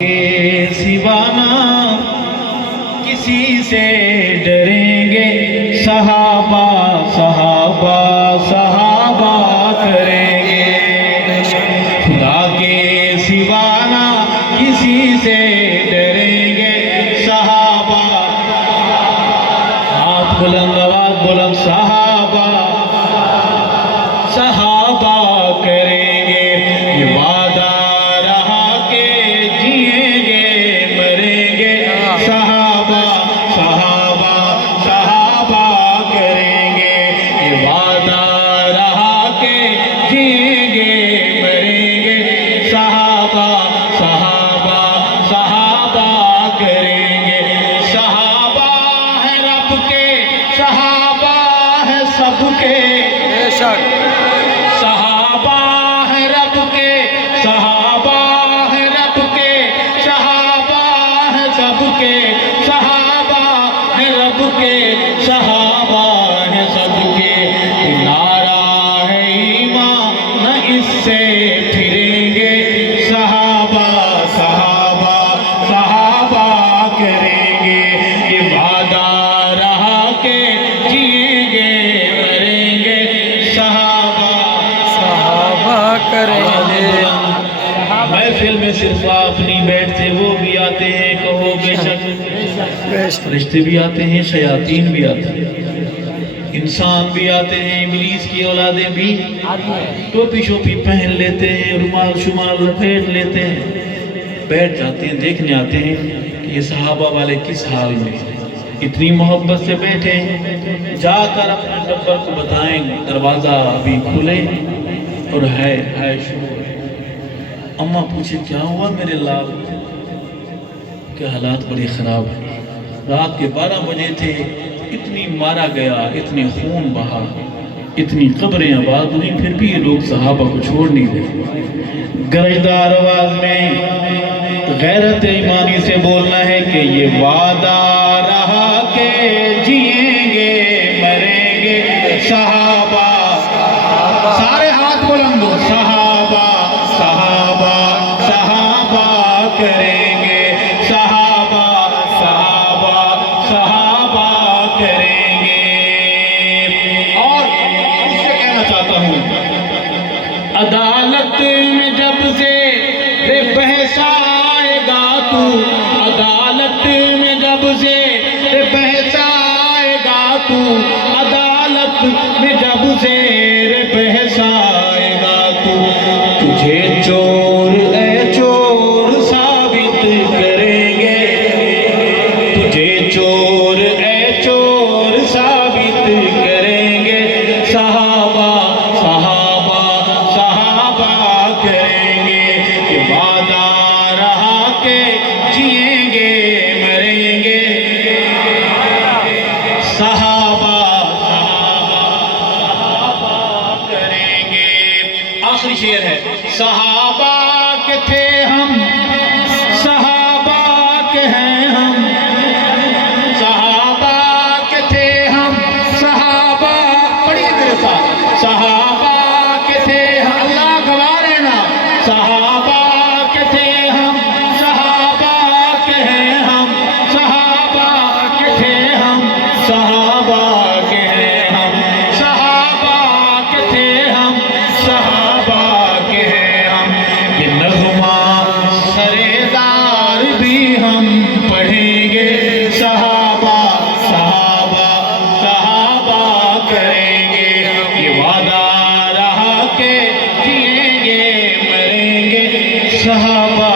کے سوانا کسی سے ڈریں گے، صحابہ صحابہ صحابہ کریں گے۔ خدا کے سوانا کسی سے ڈریں گے، صحابہ آپ بلند آواز بلند صحابہ صحابہ کریں گے۔ یہ وعدہ صحابہ ہے رب کے، صحابہ ہے رب کے، صحابہ ہے سب کے، صحابہ ہے رب کے، صحابہ ہے سب کے۔ نعرہ ہے ایمان نہ اس سے پھریں گے، صحابہ صحابہ صحابہ کریں گے۔ یہ وعدہ رہا کہ جئیں گے مریں گے، صحابہ کریں گے۔ محفل میں صرف آپ نہیں بیٹھتے، وہ بھی آتے ہیں، کہو بے شک فرشتے بھی آتے ہیں، شیاطین بھی آتے ہیں، انسان بھی آتے ہیں، ابلیس کی اولادیں بھی ٹوپی شوپی پہن لیتے ہیں، رومال شمال لپیٹ لیتے ہیں، بیٹھ جاتے ہیں، دیکھنے آتے ہیں کہ یہ صحابہ والے کس حال میں اتنی محبت سے بیٹھے ہیں۔ جا کر اپنے ٹبر کو بتائیں، دروازہ ابھی کھلے اور ہے شروع۔ اماں پوچھے کیا ہوا میرے لال؟ کہ حالات بڑی خراب ہیں، رات کے 12 بجے تھے، اتنی مارا گیا، اتنی خون بہا، اتنی قبریں آباد ہوئی، پھر بھی یہ لوگ صحابہ کو چھوڑ نہیں دے۔ گرجدار آواز میں غیرت ایمانی سے بولنا ہے کہ یہ وعدہ رہا کہ جئیں گے مریں گے، صحابہ سارے ہاتھ بلند ہو، صحابہ صحابہ صحابہ کریں گے، صحابہ صحابہ صحابہ کریں گے۔ اور اس سے کہنا چاہتا ہوں، عدالت میں جب سے بحث آئے گا تو، عدالت میں جب سے بحث آئے گا تو، عدالت میں جب سے بحث آئے گا تو، تجھے چور اے چور ثابت کریں گے، تجھے چور اے چور ثابت کریں گے، صحابہ صحابہ صحابہ کریں گے۔ یہ وعدہ رہا کہ جئیں گے مریں گے، صحابہ کریں گے۔ آخری شعر ہے، صحابہ کے تھے ہم، صحابہ کے ہیں ہم، صحابہ کے تھے ہم، صحابہ پڑھیے میرے ساتھ، صحابہ کے تھے ہم، اللہ گواہ رہنا، صحابہ کے تھے ہم، صحابہ کے ہیں ہم، صحابہ کے تھے ہم، صحابہ کے ہیں ہم، صحابہ کے تھے ہم، صحابہ کے ہیں ہم۔ یہ نغمہ سریدار بھی ہم پڑھیں گے، صحابہ صحابہ صحابہ کریں گے۔ یہ وعدہ رہا کہ جئیں گے مریں گے، صحابہ